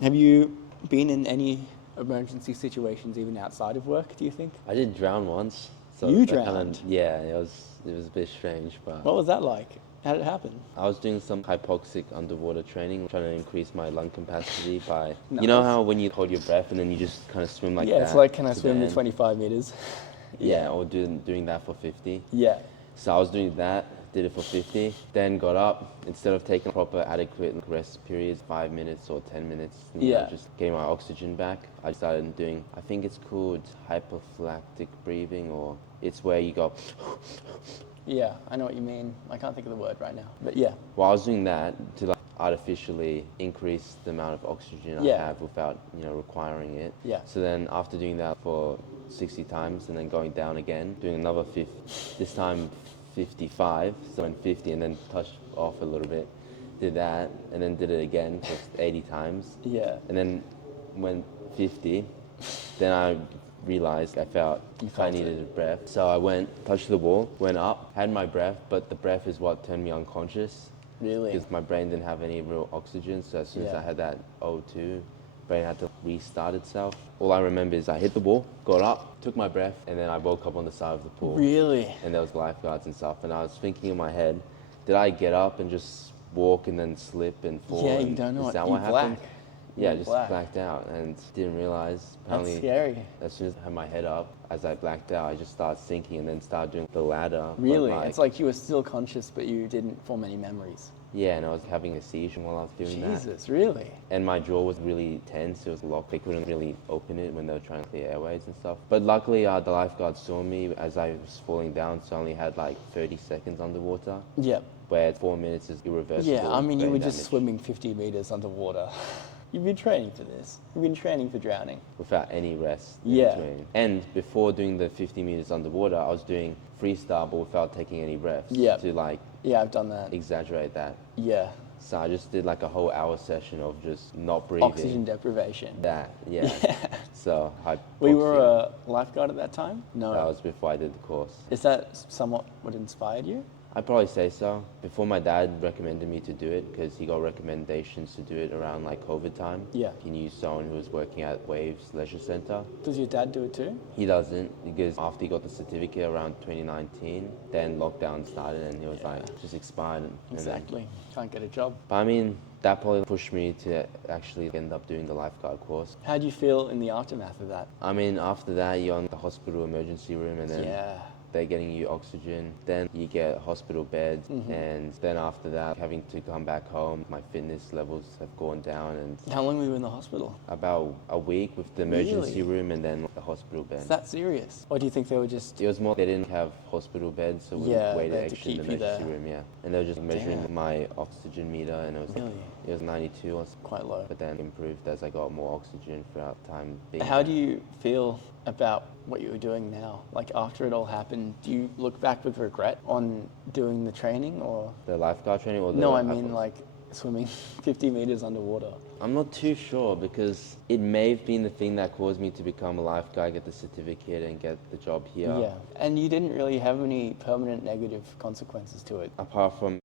Have you been in any emergency situations even outside of work, do you think? I did drown once. So You that drowned? yeah, it was a bit strange, but What was that like? How did it happen? I was doing some hypoxic underwater training, trying to increase my lung capacity by, Nice. you know how when you hold your breath and then you just kind of swim like Yeah, that? it's like, can I to swim the end? 25 meters? Yeah, or doing that for 50. Yeah. So I was doing that, did it for 50, then got up. Instead of taking proper adequate rest periods, 5 minutes or 10 minutes, Yeah. just getting my oxygen back, I started doing, I think it's called hyperlactic breathing, or it's where you go. Yeah, I know what you mean. I can't think of the word right now, but yeah. Well, I was doing that to like artificially increase the amount of oxygen I have without, requiring it. Yeah. So then after doing that for 60 times and then going down again, doing another 50, this time 55, so went 50 and then touched off a little bit, did that and then did it again for 80 times. Yeah. And then went 50, then I realized I needed a breath. So I went, touched the wall, went up, had my breath, but the breath is what turned me unconscious. Really? Because my brain didn't have any real oxygen, so as soon as I had that O2, brain had to restart itself. All I remember is I hit the wall, got up, took my breath, and then I woke up on the side of the pool. Really? And there was lifeguards and stuff, and I was thinking in my head, did I get up and just walk and then slip and fall? Yeah, you don't know. Is that You what happened? black. Yeah, I just blacked out and didn't realize. That's scary. As soon as I had my head up, as I blacked out, I just started sinking and then started doing the ladder. Really? It's like you were still conscious, but you didn't form any memories. Yeah, and I was having a seizure while I was doing that. Jesus, really? And my jaw was really tense. It was locked. They couldn't really open it when they were trying to clear airways and stuff. But luckily, the lifeguard saw me as I was falling down, so I only had like 30 seconds underwater. Yeah. Where 4 minutes is irreversible. Yeah, I mean, you were brain just damage. swimming 50 meters underwater. You've been training for this. You've been training for drowning. Without any rest in Yeah. between. And before doing the 50 meters underwater, I was doing freestyle but without taking any breaths. Yeah. To like Yeah, I've done that. exaggerate that. Yeah. So I just did like a whole hour session of just not breathing. Oxygen deprivation. That, yeah. So We were hypoxia. a lifeguard at that time? No. That was before I did the course. Is that somewhat what inspired you? I'd probably say so. Before my dad recommended me to do it because he got recommendations to do it around like COVID time. Yeah. He knew someone who was working at Waves Leisure Centre. Does your dad do it too? He doesn't because after he got the certificate around 2019, then lockdown started and he was like, just expired. Exactly. Can't get a job. But I mean, that probably pushed me to actually end up doing the lifeguard course. How do you feel in the aftermath of that? I mean, after that, you're on the hospital emergency room and then they're getting you oxygen. Then you get hospital beds, and then after that, having to come back home, my fitness levels have gone down. And How long were you in the hospital? about a week with the emergency room and then the hospital bed. Is that serious? Or do you think they were just... It was more they didn't have hospital beds, so we Yeah, waited they had to extra in the keep you emergency there. room. Yeah, and they were just measuring Damn. my oxygen meter, and it was Really? it was 92 or something. Quite low. But then improved as I got more oxygen throughout the time being How there. do you feel about what you were doing now? Like after it all happened, do you look back with regret on doing the training or... The lifeguard training or the No, I mean like swimming 50 meters underwater. I'm not too sure because it may have been the thing that caused me to become a lifeguard, get the certificate and get the job here. Yeah. And you didn't really have any permanent negative consequences to it. Apart from